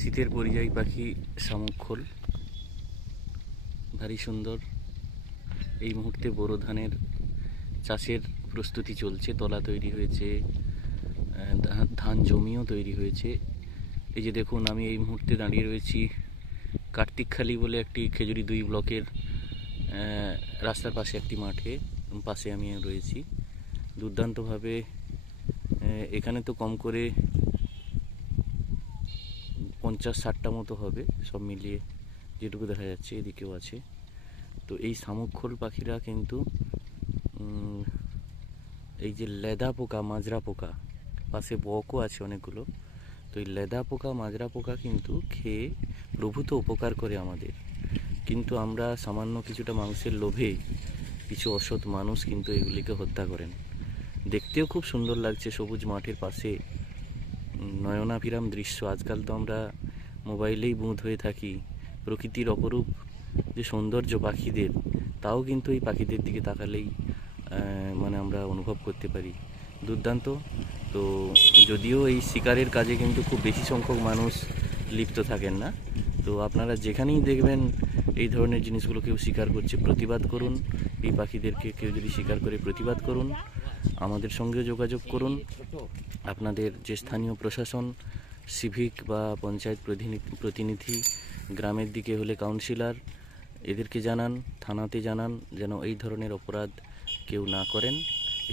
শীতের পরিযায়ী পাখি শামুকখোল, ভারী সুন্দর। এই মুহূর্তে বোরো ধানের চাষের প্রস্তুতি চলছে, তলা তৈরি হয়েছে, ধান জমিও তৈরি হয়েছে। এই যে দেখুন, আমি এই মুহূর্তে দাঁড়িয়ে রয়েছি কার্তিকখালী বলে একটি খেজুরি 2 ব্লকের রাস্তার পাশে একটি মাঠে, পাশে আমি রয়েছি। দুর্দান্তভাবে এখানে তো কম করে 50-60টা মতো হবে সব মিলিয়ে, যেটুকু দেখা যাচ্ছে। এদিকেও আছে। তো এই শামুকখোল পাখিরা কিন্তু এই যে লেদা পোকা, মাজরা পোকা, পাশে বকও আছে অনেকগুলো। তো এই লেদা পোকা, মাজরা পোকা কিন্তু খেয়ে প্রভূত উপকার করে আমাদের। কিন্তু আমরা সামান্য কিছুটা মাংসের লোভে কিছু অসৎ মানুষ কিন্তু এগুলিকে হত্যা করেন। দেখতেও খুব সুন্দর লাগছে সবুজ মাঠের পাশে, নয়নাভিরাম দৃশ্য। আজকাল তো আমরা মোবাইলেই বুঁদ হয়ে থাকি প্রকৃতির অপরূপ যে সৌন্দর্য পাখিদের, তাও কিন্তু এই পাখিদের দিকে তাকালেই মানে আমরা অনুভব করতে পারি। দুর্দান্ত। তো যদিও এই শিকারের কাজে কিন্তু খুব বেশি সংখ্যক মানুষ লিপ্ত থাকেন না, তো আপনারা যেখানেই দেখবেন এই ধরনের জিনিসগুলো কেউ শিকার করছে, প্রতিবাদ করুন। এই পাখিদেরকে কেউ যদি শিকার করে, প্রতিবাদ করুন, আমাদের সঙ্গেও যোগাযোগ করুন। আপনাদের যে স্থানীয় প্রশাসন, সিভিক বা পঞ্চায়েত প্রতিনিধি, গ্রামের দিকে হলে কাউন্সিলর, এদেরকে জানান, থানাতে জানান, যেন এই ধরনের অপরাধ কেউ না করেন।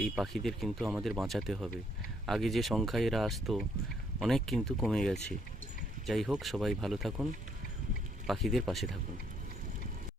এই পাখিদের কিন্তু আমাদের বাঁচাতে হবে। আগে যে সংখ্যায় এরা আসতো, অনেক কিন্তু কমে গেছে। যাই হোক, সবাই ভালো থাকুন, পাখিদের পাশে থাকুন।